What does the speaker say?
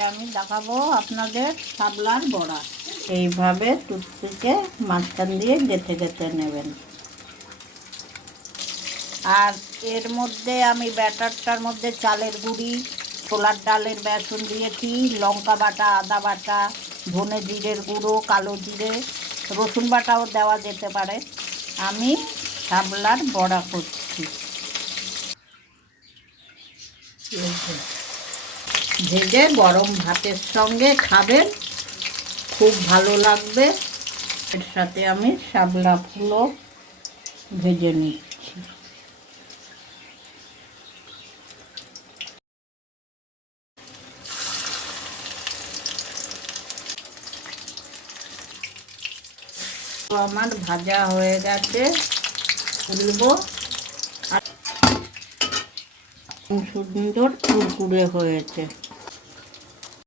আমি দেখাবো আপনাদের শাপলার বড়া। এইভাবে টুথপিকে মাঝখান দিয়ে গেঁথে গেঁথে নেবেন। আর এর মধ্যে আমি ব্যাটারটার মধ্যে চালের গুঁড়ি, ছোলার ডালের বেসন দিয়েছি, লঙ্কা বাটা, আদা বাটা, ধনে জিরের গুঁড়ো, কালো জিরে, রসুন বাটাও দেওয়া যেতে পারে। আমি শাপলার বড়া করছি। ভেজে গরম ভাতের সঙ্গে খাবেন, খুব ভালো লাগবে। এর সাথে আমি শাপলাগুলো ভেজে নিচ্ছি। আমার ভাজা হয়ে গেছে, তুলবো। আর সুন্দর কুরকুরে হয়েছে।